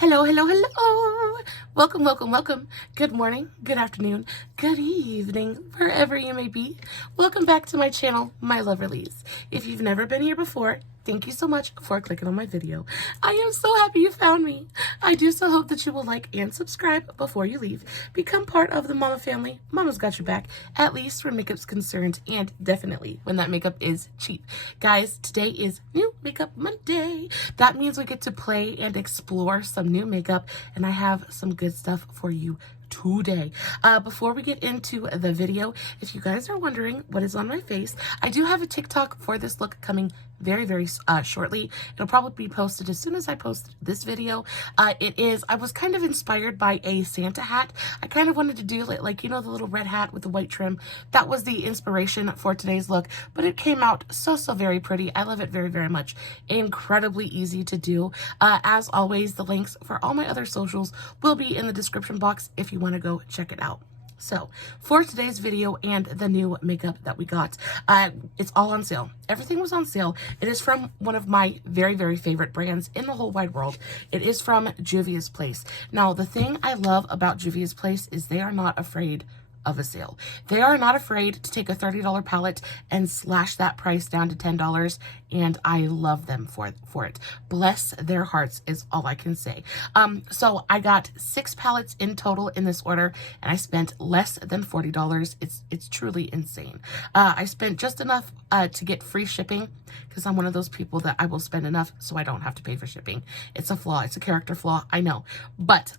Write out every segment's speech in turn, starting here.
Hello, hello, hello. Welcome, welcome, welcome. Good morning, good afternoon, good evening, wherever you may be. Welcome back to my channel, my Loverlies. If you've never been here before, thank you so much for clicking on my video. I am so happy you found me. I do so hope that you will like and subscribe before you leave. Become part of the Mama family. Mama's got your back, at least where makeup's concerned, and definitely when that makeup is cheap. Guys, today is New Makeup Monday. That means we get to play and explore some new makeup, and I have some good stuff for you today. Before we get into the video, if you guys are wondering what is on my face, I do have a TikTok for this look coming very shortly. It'll probably be posted as soon as I post this video. I was kind of inspired by a Santa hat. I kind of wanted to do like, you know, the little red hat with the white trim. That was the inspiration for today's look, but it came out so very pretty. I love it very much. Incredibly easy to do. As always, the links for all my other socials will be in the description box if you want to go check it out. So for today's video and the new makeup that we got, it's all on sale. Everything was on sale. It is from one of my very favorite brands in the whole wide world. It is from Juvias Place. Now, the thing I love about Juvias Place is they are not afraid of a sale. They are not afraid to take a $30 palette and slash that price down to $10, and I love them for it. Bless their hearts is all I can say. So I got 6 palettes in total in this order, and I spent less than $40. It's truly insane. I spent just enough to get free shipping, because I'm one of those people that I will spend enough so I don't have to pay for shipping. It's a flaw. It's a character flaw. I know, but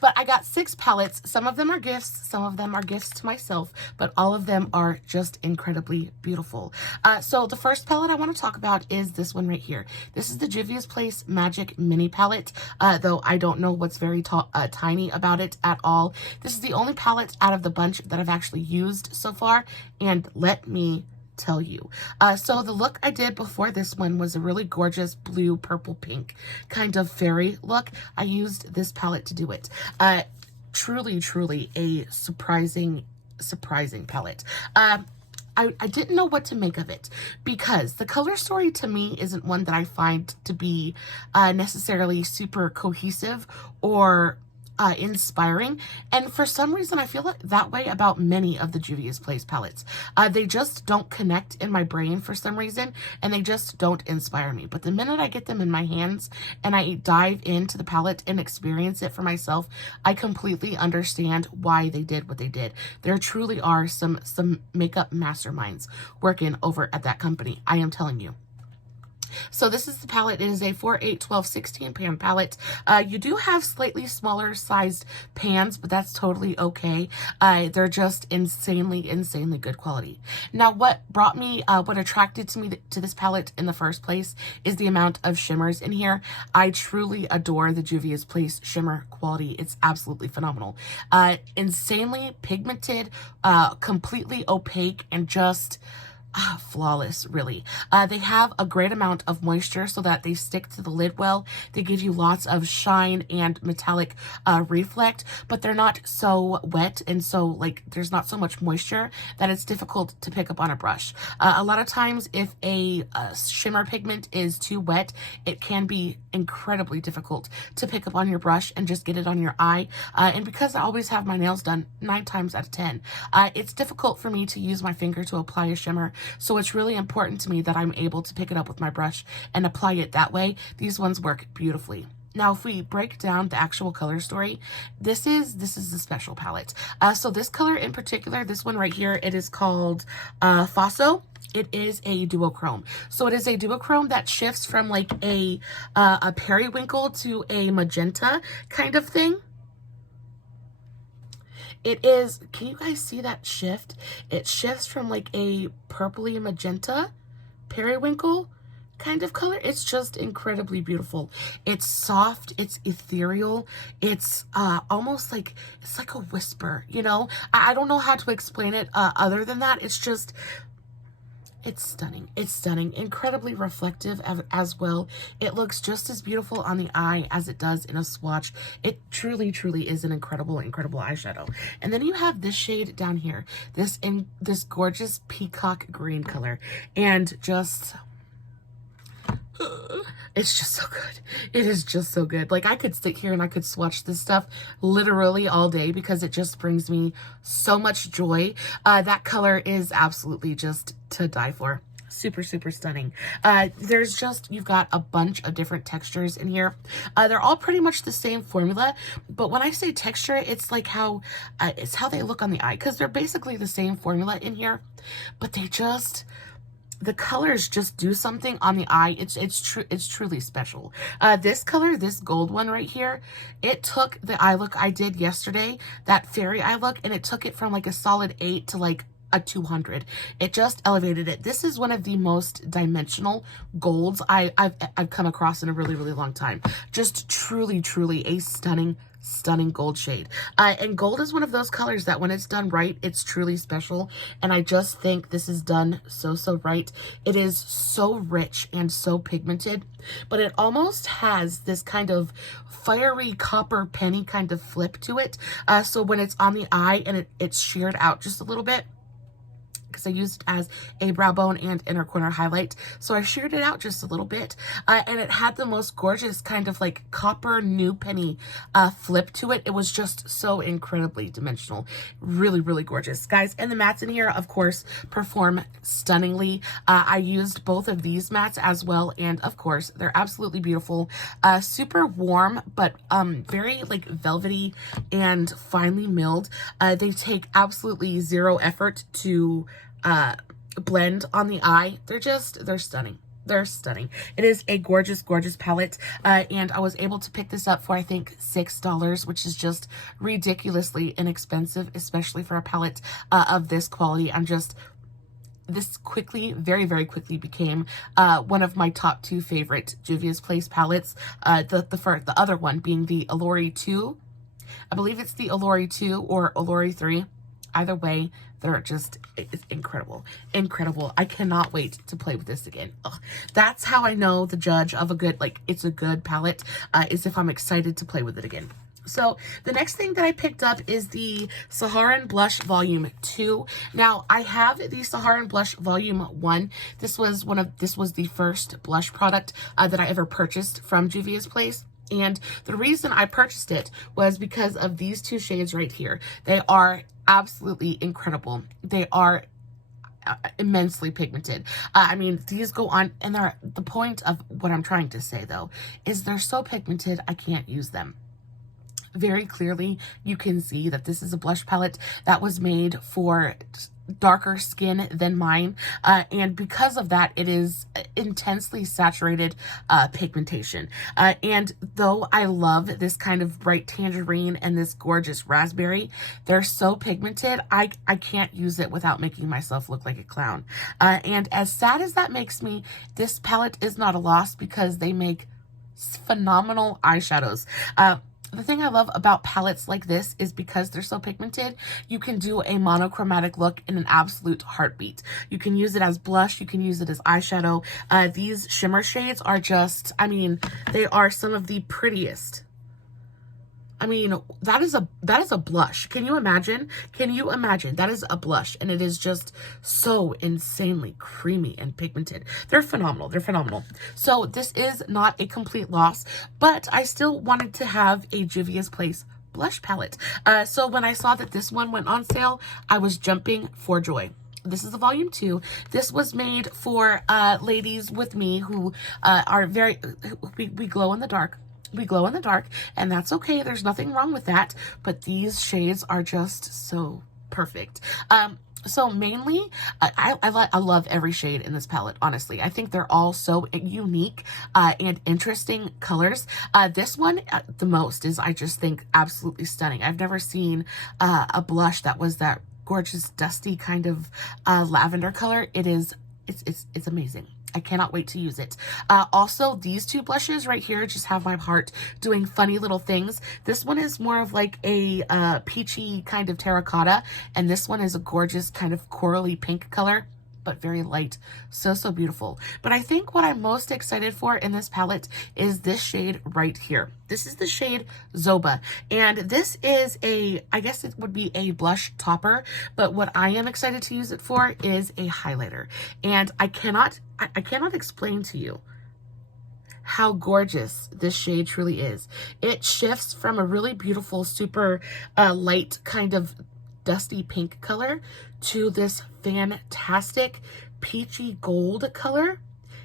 but I got 6 palettes. Some of them are gifts, some of them are gifts to myself, but all of them are just incredibly beautiful. So the first palette I want to talk about is this one right here. This is the Juvias Place Magic Mini Palette, though I don't know what's very tiny about it at all. This is the only palette out of the bunch that I've actually used so far, and let me tell you. So the look I did before this one was a really gorgeous blue, purple, pink kind of fairy look. I used this palette to do it. Truly a surprising palette. I didn't know what to make of it, because the color story to me isn't one that I find to be necessarily super cohesive or inspiring, and for some reason I feel like that way about many of the Juvias Place palettes. They just don't connect in my brain for some reason, and they just don't inspire me. But the minute I get them in my hands and I dive into the palette and experience it for myself, I completely understand why they did what they did. There truly are some makeup masterminds working over at that company, I am telling you. So this is the palette. It is a 4, 8, 12, 16 pan palette. You do have slightly smaller sized pans, but that's totally okay. They're just insanely good quality. Now, what attracted me to this palette in the first place is the amount of shimmers in here. I truly adore the Juvias Place shimmer quality. It's absolutely phenomenal. Insanely pigmented, completely opaque, and just flawless, really. They have a great amount of moisture so that they stick to the lid well. They give you lots of shine and metallic reflect, but they're not so wet, and so like there's not so much moisture that it's difficult to pick up on a brush. A lot of times if a shimmer pigment is too wet, it can be incredibly difficult to pick up on your brush and just get it on your eye. And because I always have my nails done 9 times out of 10, it's difficult for me to use my finger to apply a shimmer. So it's really important to me that I'm able to pick it up with my brush and apply it that way. These ones work beautifully. Now, if we break down the actual color story, this is the special palette. So this color in particular, this one right here, it is called XOXO. It is a duochrome. So it is a duochrome that shifts from like a periwinkle to a magenta kind of thing. It is, can you guys see that shift? It shifts from like a purpley magenta periwinkle kind of color. It's just incredibly beautiful. It's soft, it's ethereal, it's almost like, it's like a whisper, you know? I don't know how to explain it other than that. It's just, it's stunning. It's stunning. Incredibly reflective as well. It looks just as beautiful on the eye as it does in a swatch. It truly is an incredible eyeshadow. And then you have this shade down here. This gorgeous peacock green color. And just It's just so good. It is just so good. Like, I could sit here and I could swatch this stuff literally all day because it just brings me so much joy. That color is absolutely just to die for. Super, super stunning. There's just, you've got a bunch of different textures in here. They're all pretty much the same formula, but when I say texture, it's like how, it's how they look on the eye, because they're basically the same formula in here, but they just, the colors just do something on the eye. It's truly special. This color, this gold one right here, it took the eye look I did yesterday, that fairy eye look, and it took it from like a solid 8 to like a 200. It just elevated it. This is one of the most dimensional golds I've come across in a really, really long time. Just truly, truly a stunning gold shade. And gold is one of those colors that when it's done right, it's truly special. And I just think this is done so right. It is so rich and so pigmented, but it almost has this kind of fiery copper penny kind of flip to it. So when it's on the eye and it's sheared out just a little bit, because I used it as a brow bone and inner corner highlight. So I sheared it out just a little bit. And it had the most gorgeous kind of like copper new penny flip to it. It was just so incredibly dimensional. Really, really gorgeous. Guys, and the mattes in here, of course, perform stunningly. I used both of these mattes as well. And of course, they're absolutely beautiful. Super warm, but very like velvety and finely milled. They take absolutely zero effort to blend on the eye. They're stunning. They're stunning. It is a gorgeous, gorgeous palette. And I was able to pick this up for, I think, $6, which is just ridiculously inexpensive, especially for a palette of this quality. This quickly, very, very quickly became one of my top 2 favorite Juvias Place palettes. The other one being the Olori II. I believe it's the Olori II or Olori III. Either way, they're just, it's incredible. Incredible. I cannot wait to play with this again. Ugh. That's how I know the judge of a good, like, it's a good palette, is if I'm excited to play with it again. So the next thing that I picked up is the Saharan Blush Volume 2. Now, I have the Saharan Blush Volume 1. This was the first blush product that I ever purchased from Juvias Place. And the reason I purchased it was because of these 2 shades right here. They are absolutely incredible. They are immensely pigmented. I mean, these go on, and the point of what I'm trying to say, though, is they're so pigmented, I can't use them. Very clearly, you can see that this is a blush palette that was made for darker skin than mine, and because of that, it is intensely saturated pigmentation, and though I love this kind of bright tangerine and this gorgeous raspberry, they're so pigmented, I can't use it without making myself look like a clown, and as sad as that makes me, this palette is not a loss because they make phenomenal eyeshadows. The thing I love about palettes like this is because they're so pigmented, you can do a monochromatic look in an absolute heartbeat. You can use it as blush, you can use it as eyeshadow. These shimmer shades are just, I mean, they are some of the prettiest. I mean, that is a blush. Can you imagine? Can you imagine? That is a blush, and it is just so insanely creamy and pigmented. They're phenomenal. They're phenomenal. So this is not a complete loss, but I still wanted to have a Juvias Place blush palette. So when I saw that this one went on sale, I was jumping for joy. This is a volume 2. This was made for ladies with me who are we glow in the dark. We glow in the dark, and that's okay. There's nothing wrong with that, but these shades are just so perfect. So mainly, I love every shade in this palette, honestly. I think they're all so unique and interesting colors. This one, the most, is I just think absolutely stunning. I've never seen a blush that was that gorgeous, dusty kind of lavender color. It's amazing. I cannot wait to use it. Also, these 2 blushes right here just have my heart doing funny little things. This one is more of like a peachy kind of terracotta, and this one is a gorgeous kind of corally pink color, but very light. So beautiful. But I think what I'm most excited for in this palette is this shade right here. This is the shade Zoba, and this is I guess it would be a blush topper, but what I am excited to use it for is a highlighter. And I cannot explain to you how gorgeous this shade truly is. It shifts from a really beautiful, super light kind of dusty pink color to this fantastic peachy gold color.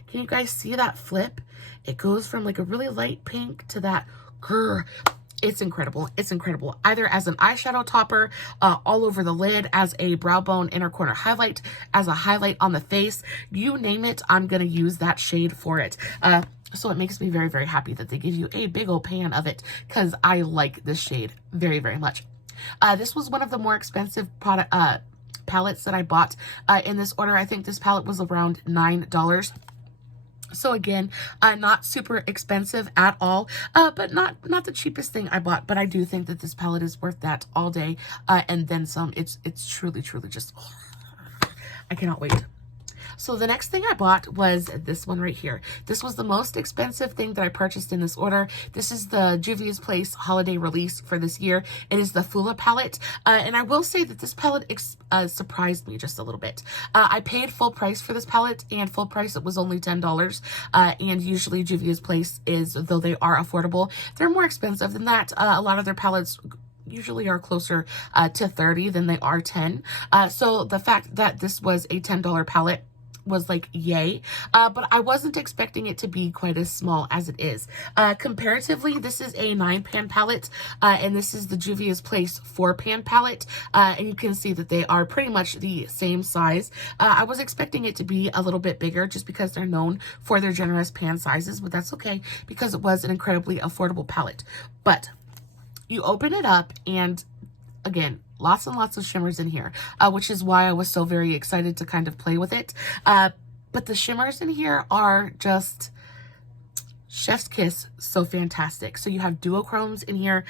Can you guys see that flip? It goes from like a really light pink to that grr. It's incredible. It's incredible. Either as an eyeshadow topper, all over the lid, as a brow bone inner corner highlight, as a highlight on the face, you name it, I'm going to use that shade for it. So it makes me very, very happy that they give you a big old pan of it, because I like this shade very, very much. This was one of the more expensive palettes that I bought in this order. I think this palette was around $9. So again, not super expensive at all, but not the cheapest thing I bought. But I do think that this palette is worth that all day, and then some. It's truly, truly just, I cannot wait. So the next thing I bought was this one right here. This was the most expensive thing that I purchased in this order. This is the Juvias Place holiday release for this year. It is the Fula palette. And I will say that this palette surprised me just a little bit. I paid full price for this palette, and full price it was only $10. And usually Juvias Place is, though they are affordable, they're more expensive than that. A lot of their palettes usually are closer to $30 than they are $10. So the fact that this was a $10 palette was like yay, but I wasn't expecting it to be quite as small as it is. Comparatively, this is a 9-pan palette, and this is the Juvias Place 4-pan palette, and you can see that they are pretty much the same size. I was expecting it to be a little bit bigger just because they're known for their generous pan sizes, but that's okay because it was an incredibly affordable palette. But you open it up, and again, lots and lots of shimmers in here, which is why I was so very excited to kind of play with it. But the shimmers in here are just chef's kiss, so fantastic. So you have duochromes in here.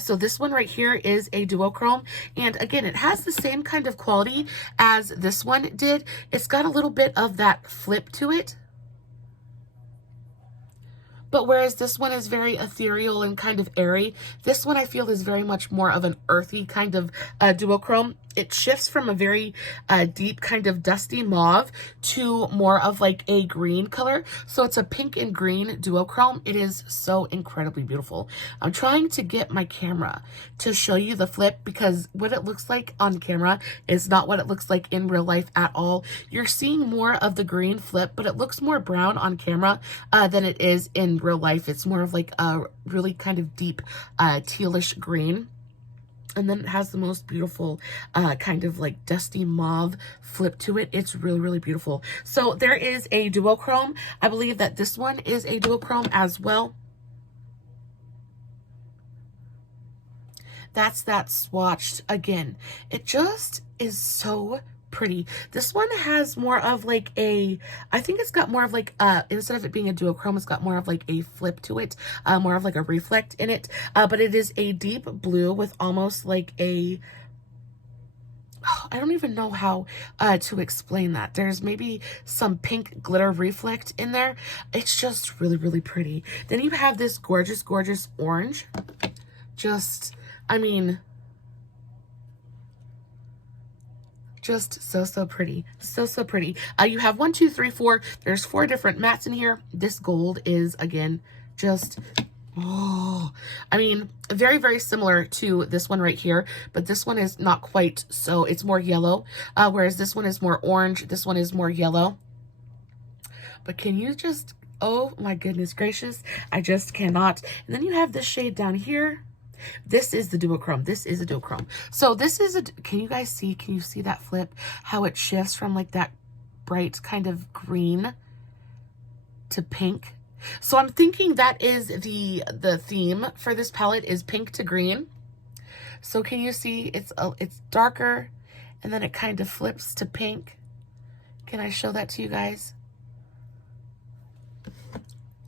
So this one right here is a duochrome, and again, it has the same kind of quality as this one did. It's got a little bit of that flip to it. But whereas this one is very ethereal and kind of airy, this one I feel is very much more of an earthy kind of duochrome. It shifts from a very deep kind of dusty mauve to more of like a green color. So it's a pink and green duochrome. It is so incredibly beautiful. I'm trying to get my camera to show you the flip, because what it looks like on camera is not what it looks like in real life at all. You're seeing more of the green flip, but it looks more brown on camera than it is in real life. It's more of like a really kind of deep tealish green. And then it has the most beautiful kind of like dusty mauve flip to it. It's really, really beautiful. So there is a duochrome. I believe that this one is a duochrome as well. That's that swatched. Again, it just is so pretty. This one has more of like a, I think it's got more of like instead of it being a duochrome, it's got more of like a flip to it, more of like a reflect in it, but it is a deep blue with almost like a, I don't even know how to explain that. There's maybe some pink glitter reflect in there. It's just really, really pretty. Then you have this gorgeous, gorgeous orange. Just, I mean, just so pretty. So pretty. You have 1, 2, 3, 4. There's 4 different mattes in here. This gold is, again, just, oh, I mean, very, very similar to this one right here, but this one is not quite so, it's more yellow, whereas this one is more orange. This one is more yellow. But can you just, oh my goodness gracious, I just cannot. And then you have this shade down here. This is the duochrome. This is a duochrome. So this is a, can you guys see, can you see that flip? How it shifts from like that bright kind of green to pink. So I'm thinking that is the theme for this palette is pink to green. So can you see it's darker and then it kind of flips to pink. Can I show that to you guys?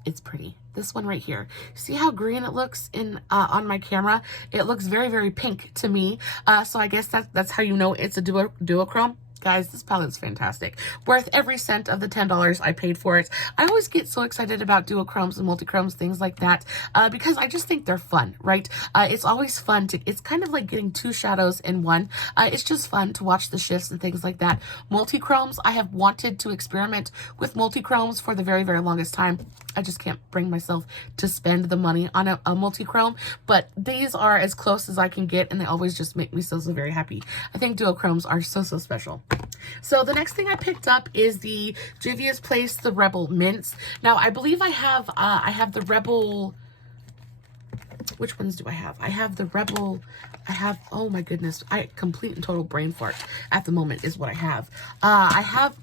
It's pretty. This one right here. See how green it looks in on my camera? It looks very, very pink to me. So I guess that's how you know it's a duochrome. Guys, this palette's fantastic. Worth every cent of the $10 I paid for it. I always get so excited about duochromes and multichromes, things like that, because I just think they're fun, right? It's always fun to, it's kind of like getting two shadows in one. It's just fun to watch the shifts and things like that. Multichromes, I have wanted to experiment with multichromes for the very, very longest time. I just can't bring myself to spend the money on a multi-chrome, but these are as close as I can get, and they always just make me so, so very happy. I think duochromes are so, so special. So the next thing I picked up is the Juvias Place, the Rebel Mints. Now, I believe I have the Rebel, which ones do I have? I have the Rebel, oh my goodness, complete and total brain fart at the moment is what I have. I have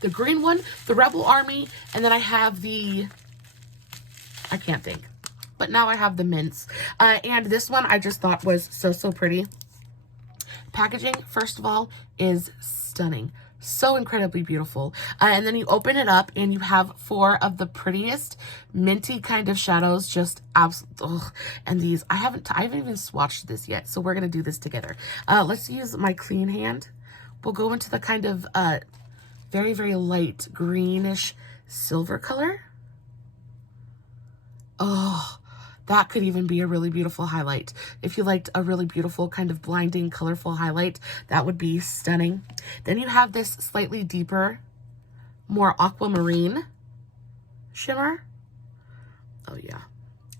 the green one, the Rebel Army, and then I have the, I can't think, but now I have the mints. And this one I just thought was so, so pretty. Packaging, first of all, is stunning. So incredibly beautiful. And then you open it up and you have 4 of the prettiest minty kind of shadows, just absolutely. And these, I haven't even swatched this yet, so we're gonna do this together. Let's use my clean hand. We'll go into the kind of very, very light greenish silver color. Oh, that could even be a really beautiful highlight. If you liked a really beautiful kind of blinding, colorful highlight, that would be stunning. Then you have this slightly deeper, more aquamarine shimmer. Oh yeah.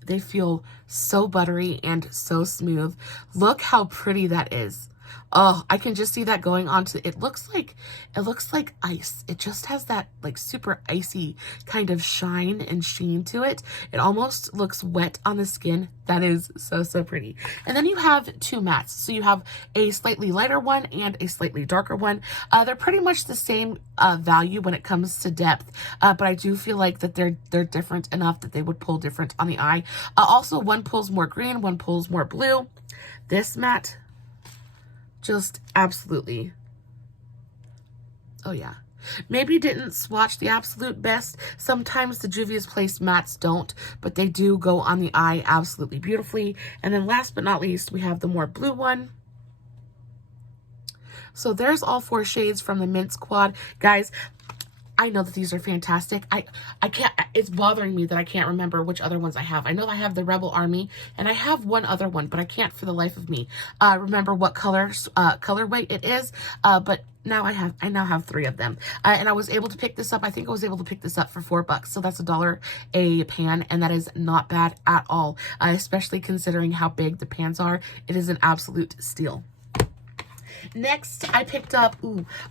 They feel so buttery and so smooth. Look how pretty that is. Oh, I can just see that going onto, it looks like ice. It just has that like super icy kind of shine and sheen to it. It almost looks wet on the skin. That is so, so pretty. And then you have 2 mattes. So you have a slightly lighter one and a slightly darker one. They're pretty much the same value when it comes to depth, but I do feel like that they're different enough that they would pull different on the eye. Also, one pulls more green, one pulls more blue. This matte, just absolutely, oh yeah. Maybe didn't swatch the absolute best. Sometimes the Juvias Place mattes don't, but they do go on the eye absolutely beautifully. And then last but not least, we have the more blue one. So there's all 4 shades from the Mints Quad. Guys, I know that these are fantastic. I can't, it's bothering me that I can't remember which other ones I have. I know I have the Rebel Army and I have one other one, but I can't for the life of me remember what colorway it is. But now I now have 3 of them. And I was able to pick this up. I think I was able to pick this up for $4. So that's $1 a pan. And that is not bad at all, especially considering how big the pans are. It is an absolute steal. Next, I picked up,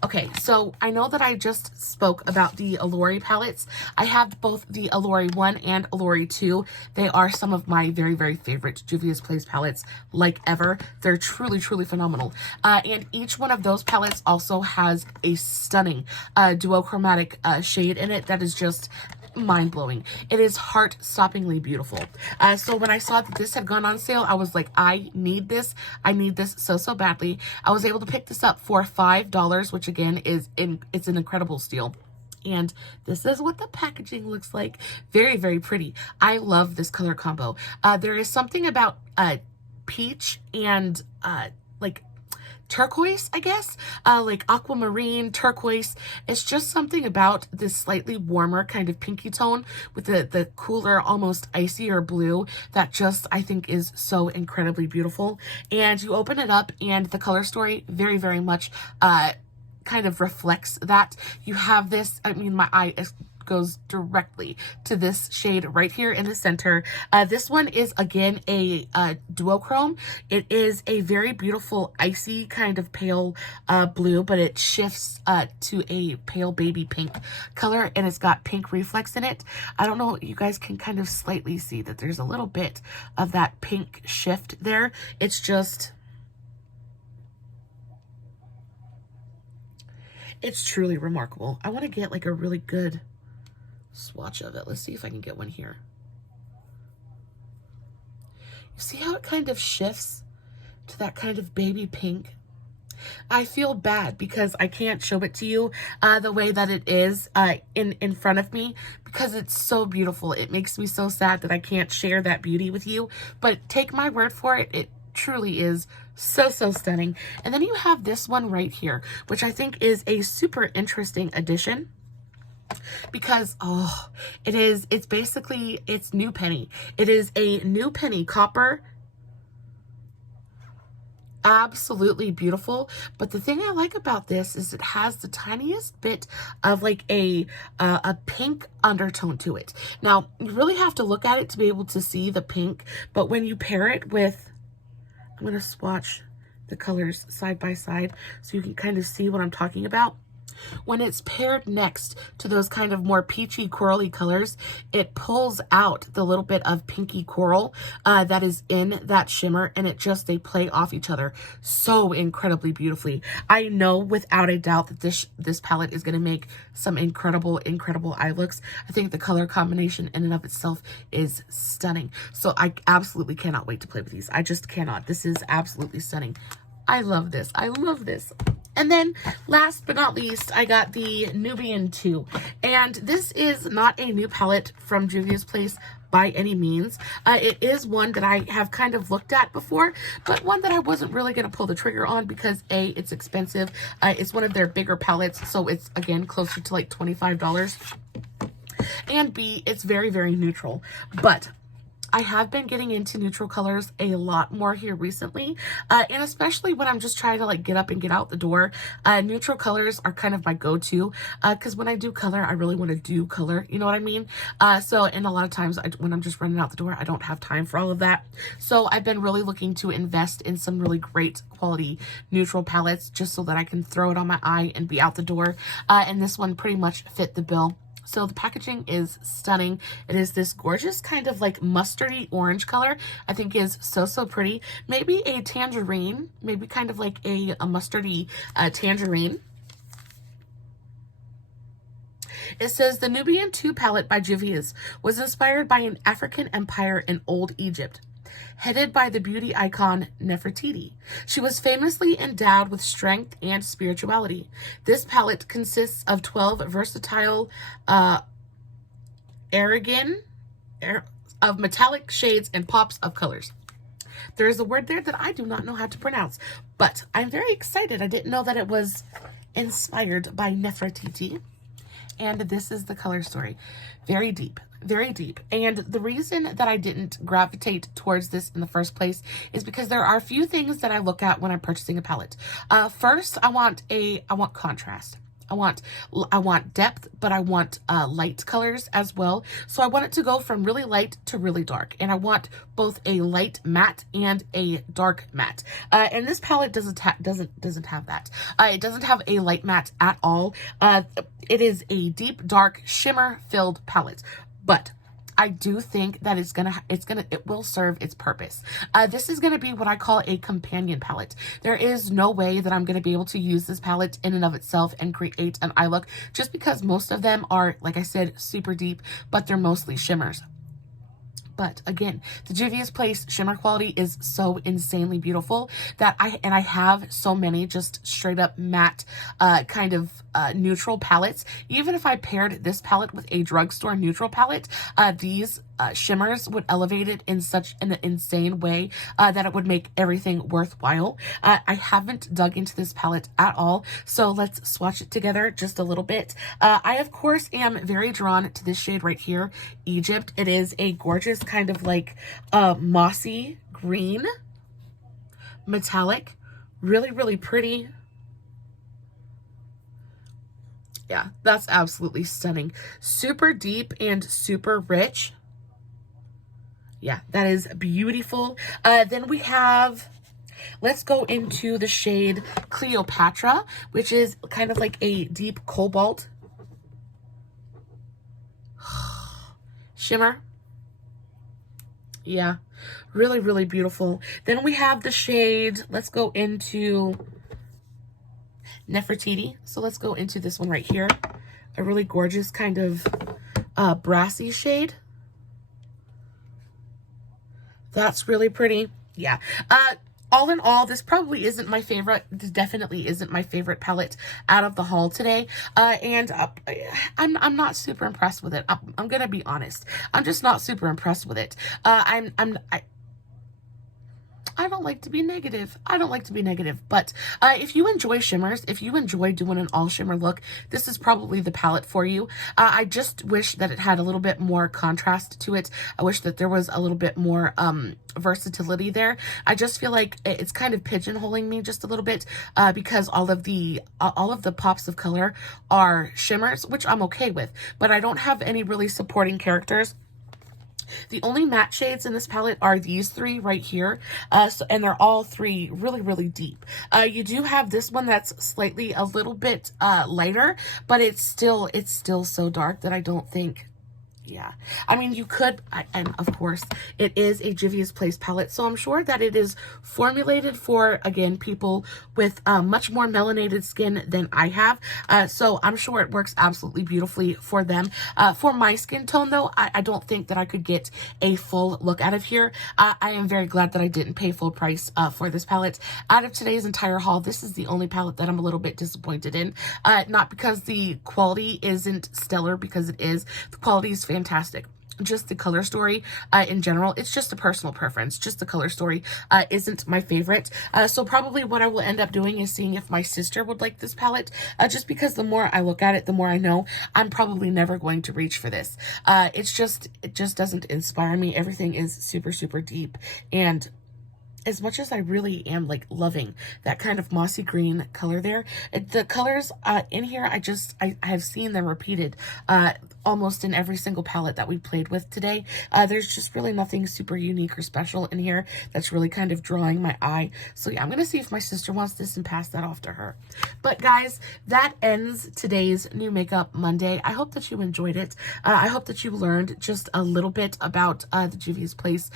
okay, so I know that I just spoke about the Olori palettes. I have both the Olori 1 and Olori 2. They are some of my very, very favorite Juvias Place palettes, like ever. They're truly, truly phenomenal. And each one of those palettes also has a stunning duochromatic shade in it that is just mind-blowing. It is heart-stoppingly beautiful. So when I saw that this had gone on sale, I was like, I need this. I need this so, so badly. I was able to pick this up for $5, which again it's an incredible steal. And this is what the packaging looks like. Very, very pretty. I love this color combo. There is something about peach and like turquoise, I guess, like aquamarine, turquoise. It's just something about this slightly warmer kind of pinky tone with the cooler, almost icier blue that just, I think, is so incredibly beautiful. And you open it up and the color story very, very much kind of reflects that. You have this, I mean, my eye goes directly to this shade right here in the center. This one is again a duochrome. It is a very beautiful icy kind of pale blue, but it shifts to a pale baby pink color, and it's got pink reflex in it. I don't know, you guys can kind of slightly see that there's a little bit of that pink shift there. It's just, it's truly remarkable. I want to get like a really good swatch of it. Let's see if I can get one here. You see how it kind of shifts to that kind of baby pink? I feel bad because I can't show it to you the way that it is in front of me, because it's so beautiful. It makes me so sad that I can't share that beauty with you, but take my word for it, it truly is So, so stunning. And then you have this one right here, which I think is a super interesting addition because, oh, it's basically, it's New Penny. It is a New Penny copper. Absolutely beautiful. But the thing I like about this is it has the tiniest bit of like a pink undertone to it. Now, you really have to look at it to be able to see the pink, but when you pair it with, I'm going to swatch the colors side by side so you can kind of see what I'm talking about. When it's paired next to those kind of more peachy corally colors, it pulls out the little bit of pinky coral that is in that shimmer, and they play off each other so incredibly beautifully. I know without a doubt that this palette is going to make some incredible eye looks. I think the color combination in and of itself is stunning. So I absolutely cannot wait to play with these. I just cannot. This is absolutely stunning. I love this. I love this. And then last but not least, I got the Nubian II. And this is not a new palette from Juvias Place by any means. It is one that I have kind of looked at before, but one that I wasn't really going to pull the trigger on because A, it's expensive. It's one of their bigger palettes, so it's, again, closer to like $25. And B, it's very, very neutral. But I have been getting into neutral colors a lot more here recently, and especially when I'm just trying to like get up and get out the door. Neutral colors are kind of my go-to because when I do color, I really want to do color, you know what I mean? And a lot of times when I'm just running out the door, I don't have time for all of that. So I've been really looking to invest in some really great quality neutral palettes just so that I can throw it on my eye and be out the door. And this one pretty much fit the bill. So the packaging is stunning. It is this gorgeous kind of like mustardy orange color. I think is so, so pretty. Maybe a tangerine, maybe kind of like a mustardy tangerine. It says the Nubian II palette by Juvias was inspired by an African empire in Old Egypt, headed by the beauty icon Nefertiti. She was famously endowed with strength and spirituality. This palette consists of 12 versatile of metallic shades and pops of colors. There is a word there that I do not know how to pronounce, but I'm very excited. I didn't know that it was inspired by Nefertiti. And this is the color story. Very deep, very deep. And the reason that I didn't gravitate towards this in the first place is because there are a few things that I look at when I'm purchasing a palette. First, I want contrast. I want depth, but I want light colors as well. So I want it to go from really light to really dark. And I want both a light matte and a dark matte. And this palette doesn't have that. It doesn't have a light matte at all. It is a deep, dark, shimmer-filled palette. But I do think that it will serve its purpose. This is gonna be what I call a companion palette. There is no way that I'm gonna be able to use this palette in and of itself and create an eye look, just because most of them are, like I said, super deep, but they're mostly shimmers. But again, the Juvias Place shimmer quality is so insanely beautiful that I have so many just straight up matte kind of neutral palettes. Even if I paired this palette with a drugstore neutral palette, these shimmers would elevate it in such an insane way that it would make everything worthwhile. I haven't dug into this palette at all, so let's swatch it together just a little bit. I, of course, am very drawn to this shade right here, Egypt. It is a gorgeous kind of like mossy green, metallic, really, really pretty. Yeah, that's absolutely stunning. Super deep and super rich. Yeah, that is beautiful. Then we have, let's go into the shade Cleopatra, which is kind of like a deep cobalt shimmer. Yeah, really, really beautiful. Then we have the shade, let's go into Nefertiti. So let's go into this one right here. A really gorgeous kind of brassy shade. That's really pretty. Yeah. All in all, this probably isn't my favorite. This definitely isn't my favorite palette out of the haul today. And I'm not super impressed with it. I'm gonna be honest. I'm just not super impressed with it. I don't like to be negative. I don't like to be negative. But if you enjoy shimmers, if you enjoy doing an all shimmer look, this is probably the palette for you. I just wish that it had a little bit more contrast to it. I wish that there was a little bit more versatility there. I just feel like it's kind of pigeonholing me just a little bit because all of the pops of color are shimmers, which I'm okay with, but I don't have any really supporting characters. The only matte shades in this palette are these three right here, and they're all three really, really deep. You do have this one that's slightly a little bit lighter, but it's still so dark that I don't think, yeah, I mean, you could, and of course, it is a Juvias Place palette, so I'm sure that it is formulated for, again, people with much more melanated skin than I have, so I'm sure it works absolutely beautifully for them. For my skin tone, though, I don't think that I could get a full look out of here. I am very glad that I didn't pay full price for this palette. Out of today's entire haul, this is the only palette that I'm a little bit disappointed in, not because the quality isn't stellar, because it is. The quality is fantastic. Just the color story in general, it's just a personal preference. Just the color story isn't my favorite. So probably what I will end up doing is seeing if my sister would like this palette, just because the more I look at it, the more I know I'm probably never going to reach for this. It just doesn't inspire me. Everything is super, super deep, and as much as I really am like loving that kind of mossy green color there, the colors in here, I have seen them repeated almost in every single palette that we played with today. There's just really nothing super unique or special in here that's really kind of drawing my eye. So yeah, I'm gonna see if my sister wants this and pass that off to her. But guys, that ends today's New Makeup Monday. I hope that you enjoyed it. I hope that you learned just a little bit about the Juvias Place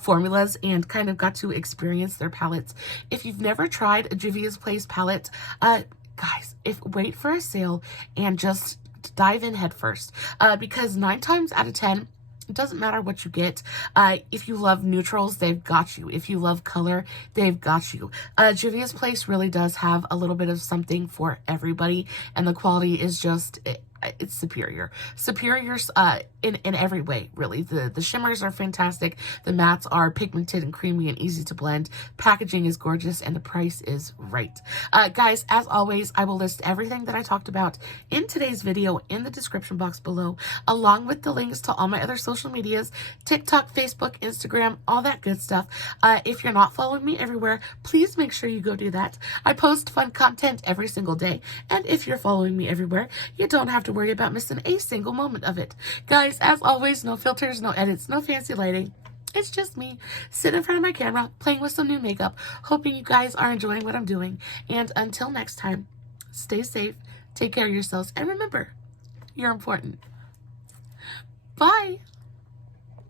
formulas and kind of got to experience their palettes. If you've never tried a Juvias Place palette, guys, wait for a sale and just dive in head first, because 9 times out of 10, it doesn't matter what you get. If you love neutrals, they've got you. If you love color, they've got you. Juvias Place really does have a little bit of something for everybody, and the quality is just, it's superior in every way, really. The shimmers are fantastic, the mattes are pigmented and creamy and easy to blend, packaging is gorgeous, and the price is right. Guys, as always, I will list everything that I talked about in today's video in the description box below, along with the links to all my other social medias, TikTok, Facebook, Instagram, all that good stuff. If you're not following me everywhere, please make sure you go do that. I post fun content every single day, and if you're following me everywhere, you don't have to worry about missing a single moment of it. Guys, as always, no filters, no edits, no fancy lighting. It's just me sitting in front of my camera playing with some new makeup, hoping you guys are enjoying what I'm doing. And until next time, stay safe, take care of yourselves, and remember, you're important. Bye.